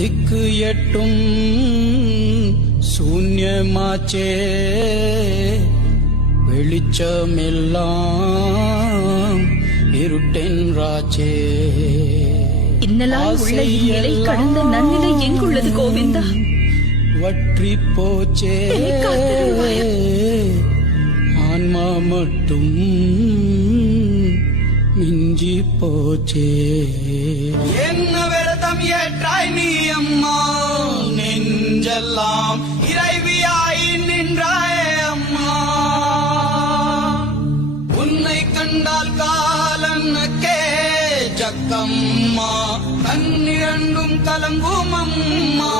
திக்கு எட்டும் சூன்யமாச்சே வெளிச்சமெல்லாம் இருட்டென்றாச்சே. இன்னலாய் உள்ள இந்நிலை கடந்த நன்னிலை எங்குள்ளது கோவிந்தா? வற்றி போச்சே ஆன்மா மட்டும் மிஞ்சி போச்சே. என்ன விரதம் ஏற்றாய் நீ அம்மா, நெஞ்செல்லாம் இறைவியாய் நின்றாயே அம்மா. உன்னை கண்டால் காலனுக்கே ஜக்கம்மா, கண்ணிரண்டும் கலங்கும் அம்மா.